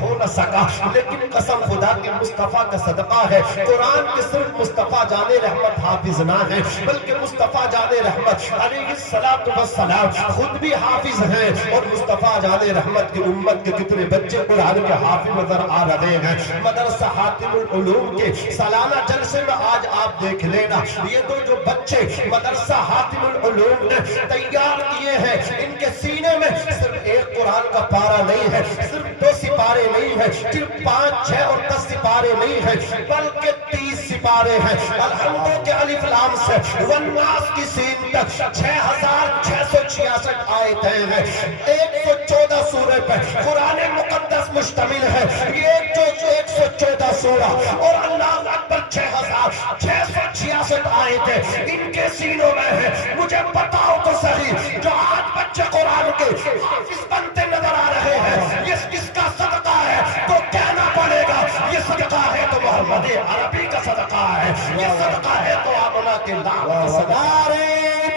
ہو نہ سکا، لیکن قسم خدا کے مصطفیٰ کا صدقہ ہے، قرآن کے صرف مصطفیٰ جان رحمت حافظ نہ ہے، بلکہ مصطفیٰ جان رحمت علیہ السلام خود بھی حافظ ہیں، اور مصطفیٰ جان رحمت کی امت کے کتنے بچے قرآن کے حافظ نظر آ رہے ہیں۔ مدرسہ حاتم العلوم کے سالانہ جلسے میں آج آپ دیکھ لینا، یہ دو جو بچے مدرسہ حاتم العلوم نے تیار کیے ہیں، ان کے سینے میں صرف ایک قرآن کا پارہ نہیں ہے، صرف 2 سپارے نہیں ہیں، صرف 5، 6 اور 10 سپارے نہیں ہیں، بلکہ 30 سپارے ہیں۔ الحمد کے الف لام سے والناس کی سین تک 6666 آیتیں ہیں، 114 سورے پر قرآن مقدس مشتمل ہے، یہ جو 114 سورہ اور اللہ اکبر 6666 آیتیں ان کے سینوں میں ہیں۔ مجھے بتاؤ تو صحیح، جو آج بچے قرآن کے حافظ بنتے نظر آ رہے ہیں، یہ کس کا صدقہ ہے؟ تو کہنا پڑے گا یہ صدقہ ہے تو محمد عربی کا صدقہ ہے، یہ صدقہ ہے تو آمنہ کے لام کا صدقہ ہے۔ نعرہ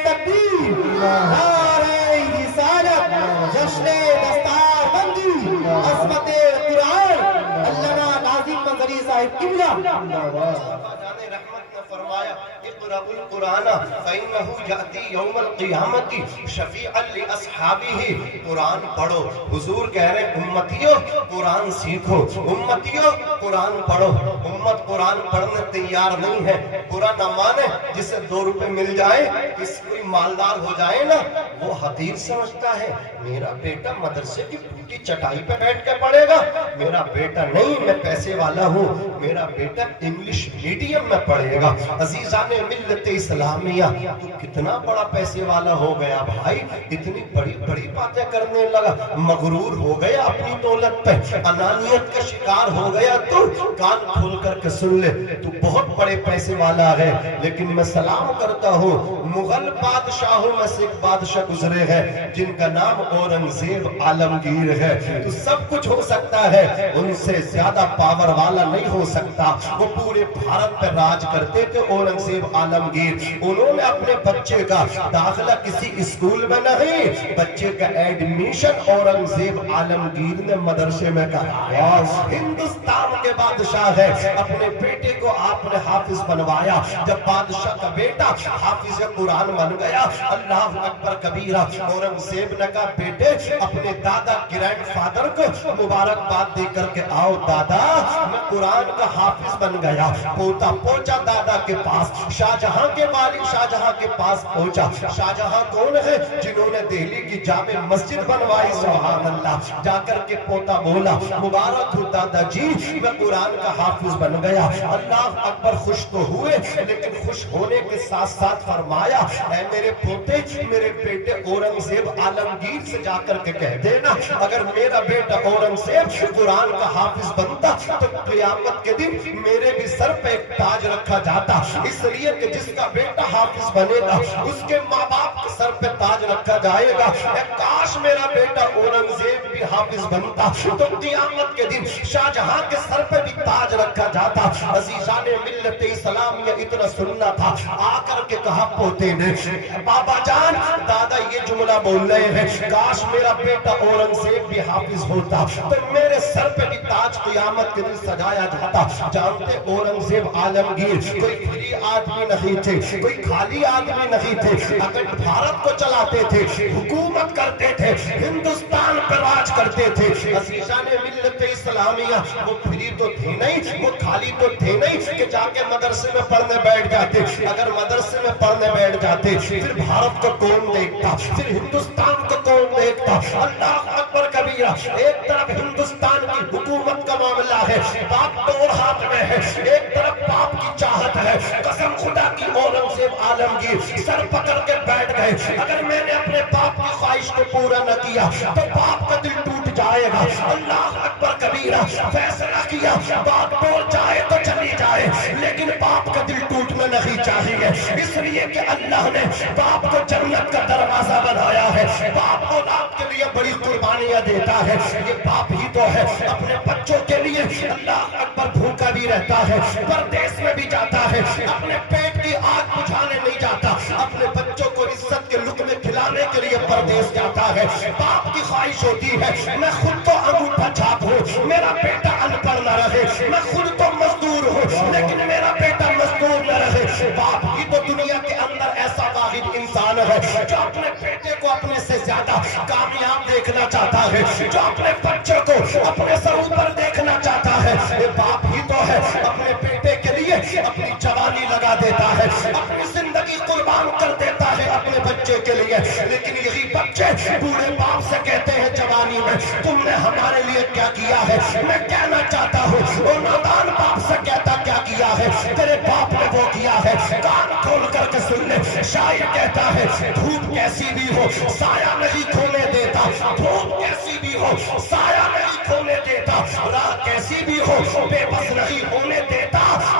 تکبیر، نعرہ رسالت، جشن دستار بندی، عظمت قرآن، علامہ ناظم منظری صاحب قبلہ۔ جان رحمت نے فرمایا اقرأ القرآن فإنه یأتی یوم القیامت شفیعا لأصحابہ، قرآن پڑھو۔ حضور کہہ رہے ہیں امتیوں قرآن سیکھو، امتیوں قرآن پڑھو۔ امت قرآن پڑھنے تیار نہیں ہے، برا نہ مانے، جسے 2 روپے مل جائے، کس کوئی مالدار ہو جائے نا، وہ حقیر سمجھتا ہے میرا بیٹا مدرسے کی پوٹی چٹائی پہ بیٹھ کے پڑھے گا، میرا بیٹا نہیں، میں پیسے والا ہوں، میرا بیٹا انگلش میڈیم میں پڑھے گا۔ عزیزان ملت اسلامیہ، تو کتنا بڑا پیسے والا ہو گیا بھائی، اتنی بڑی بڑی باتیں کرنے لگا، مغرور ہو گیا اپنی دولت پہ، انانیت کا شکار ہو گیا۔ تو کان کھول کر کے سن لے، تو بہت بڑے پیسے والا ہے، لیکن میں سلام کرتا ہوں مغل بادشاہوں میں سے ایک بادشاہ گزرے ہیں جن کا نام اورنگزیب عالمگیر ہے۔ تو سب کچھ ہو سکتا ہے، ان سے زیادہ پاور والا نہیں ہو سکتا۔ وہ پورے بھارت پہ راج کرتے تھے اورنگزیب عالمگیر۔ انہوں نے اپنے بچے کا داخلہ کسی اسکول میں نہیں، بچے کا ایڈمیشن اورنگزیب عالمگیر نے مدرسے میں کرایا۔ ہندوستان کے بادشاہ ہے، اپنے بیٹے کو آپ نے حافظ بنوایا۔ جب بادشاہ کا بیٹا حافظ قرآن بن گیا، اللہ اکبر کبیرہ، اورنگزیب نے کہا بیٹے اپنے دادا گرینڈ فادر کو مبارکباد دے کر کے آؤ، دادا میں قرآن کا حافظ بن گیا۔ پوتا پہنچا دادا کے پاس، شاہجہاں کے والد شاہجہاں کے پاس پہنچا۔ شاہجہاں کون ہے؟ جنہوں نے دہلی کی جامع مسجد بنوائی، سبحان اللہ۔ جا کر کے پوتا بولا مبارک ہو دادا جی، میں قرآن کا حافظ بن گیا۔ اللہ اکبر، خوش تو ہوئے، لیکن خوش ہونے کے ساتھ ساتھ فرمایا اے میرے پوتے، میرے بیٹے اورنگزیب عالمگیر سے جا کر کے کہہ دینا اگر میرا بیٹا اورنگزیب قرآن کا حافظ بنتا تو قیامت کے دن میرے بھی سر پہ ایک تاج رکھا جاتا، اس لیے کہ جس کا بیٹا حافظ بنے گا اس کے ماں باپ کے سر پہ تاج رکھا جائے گا۔ اے کاش میرا بیٹا اورنگزیب بھی حافظ بنتا تو قیامت کے دن شاہجہاں کے سر پہ بھی تاج رکھا جاتا۔ عزیزان ملت اسلامیہ اتنا سننا تھا، آ کر کے کہا پوتے نے بابا جان دادا یہ جملہ بول رہے ہیں کاش میرا بیٹا اورنگزیب بھی حافظ ہوتا تو میرے سر پہ بھی تاج قیامت کے دن سجایا جاتا۔ جانتے اورنگزیب عالمگیر کوئی فری آدمی نہیں تھے، کوئی خالی آدمی نہیں تھے، اگر بھارت کو چلاتے تھے، حکومت کرتے تھے، ہندوستان پر راج کرتے تھے۔ عزیزان ملت اسلامیہ وہ فری تو تھے نہیں، وہ خالی تو تھے نہیں کہ جا کے مدرسے میں پڑھنے بیٹھ جاتے۔ اگر مدرسے میں پڑھنے بیٹھ جاتے پھر بھارت کو کون دیکھتا، پھر ہندوستان کو کون دیکھتا؟ اللہ اکبر کبیرہ، ایک طرف ہندوستان کی حکومت کا معاملہ ہے، باپ دور ہاتھ میں ہے، ایک طرف باپ کی چاہت ہے۔ قسم خدا کی اورنگزیب عالمگیر سر پکڑ کے بیٹھ گئے، اگر میں نے اپنے باپ کی خواہش کو پورا نہ کیا تو باپ کا دل ٹوٹ جائے گا۔ اللہ اکبر کبیرہ، فیصلہ کیا باپ ٹول جائے تو چلی جائے لیکن باپ کا دل ٹوٹنا نہیں چاہیے، اس لیے کہ اللہ نے باپ کو جنت کا دروازہ بنایا ہے۔ باپ اولاد کے لیے بڑی قربانیاں دیتا ہے، یہ باپ ہی تو ہے اپنے بچوں کے لیے اللہ اکبر بھوکا بھی رہتا ہے، پردیس میں بھی جاتا ہے، اپنے پیٹ کی آگ بجھانے نہیں جاتا، اپنے بچوں کو عزت کے لقمے کھلانے کے لیے پردیس آدیش جاتا ہے، باپ کی خواہش ہوتی ہے میں خود تو انگوٹھا چھاپ ہوں، میرا بیٹا ان پڑھ نہ رہے، میں خود تو مزدور ہوں لیکن میرا بیٹا مزدور نہ رہے۔ باپ کی تو دنیا کے اندر ایسا واحد انسان ہے جو اپنے بیٹے کو اپنے سے زیادہ کامیاب دیکھنا چاہتا ہے، جو اپنے بچے کو اپنے سر اوپر دیکھنا چاہتا ہے۔ یہ باپ ہی تو ہے اپنے بیٹے کے لیے اپنی جوانی لگا دیتا ہے، اپنی زندگی قربان کر دیتا ہے اپنے بچے کے لیے، لیکن یہی بچے بوڑھے باپ سے کہتے ہیں جوانی میں تم نے ہمارے لیے کیا کیا ہے۔ میں کہنا چاہتا ہوں وہ نادان باپ سے کہتا کیا کیا ہے، تیرے باپ نے وہ کیا ہے، کان کھول کر کے سن لے۔ شاعر کہتا ہے دھوپ کیسی بھی ہو سایہ نہیں کھونے دیتا، دھوپ کیسی بھی ہو سایہ نہیں کھونے دیتا، راہ کیسی بھی ہو بے بس نہیں ہونے دیتا،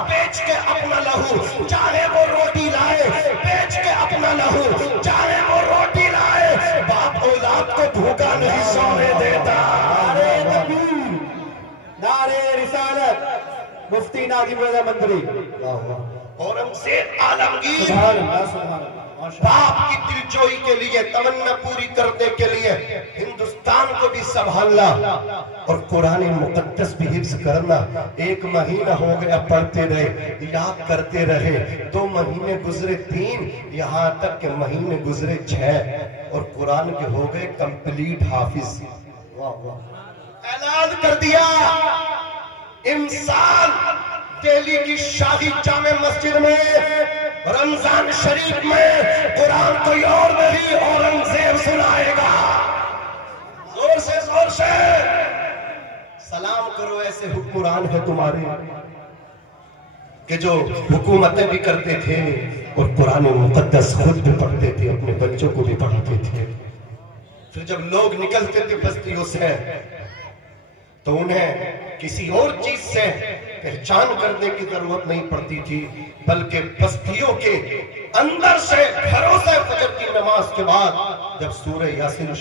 بیچ کے اپنا لہو چاہے وہ روٹی لائے، بیچ کے اپنا لہو چاہے وہ روٹی لائے، باپ اولاد کو بھوکا نہیں سونے دیتا۔ نعرہ تکبیر، نعرہ رسالت، مفتی ناظم رضا مندری۔ اورنگزیب عالمگیر سبحان اللہ سبحان اللہ، باپ کی دلجوئی کے لیے تمنا پوری کرنے کے لیے ہندوستان کو بھی سنبھالنا اور قرآن مقدس بھی حفظ کرنا۔ 1 مہینہ ہو گیا پڑھتے رہے، یاد کرتے رہے، 2 مہینے گزرے 3، یہاں تک کہ مہینے گزرے 6 اور قرآن کے ہو گئے کمپلیٹ حافظ۔ اعلان کر دیا امسال دہلی کی شاہی جامع مسجد میں رمضان شریف میں قرآن کوئی اور نہیں اورنگزیب سنائے گا۔ زور سے سلام کرو، ایسے حکمران ہے تمہارے کہ جو حکومتیں بھی کرتے تھے اور قرآن مقدس خود بھی پڑھتے تھے، اپنے بچوں کو بھی پڑھاتے تھے۔ پھر جب لوگ نکلتے تھے بستیوں سے تو انہیں کسی اور چیز سے پہچان کرنے کی ضرورت نہیں پڑتی تھی، بلکہ بستیوں کے اندر سے گھروں سے فجر کی نماز کے بعد جب سورہ یاسین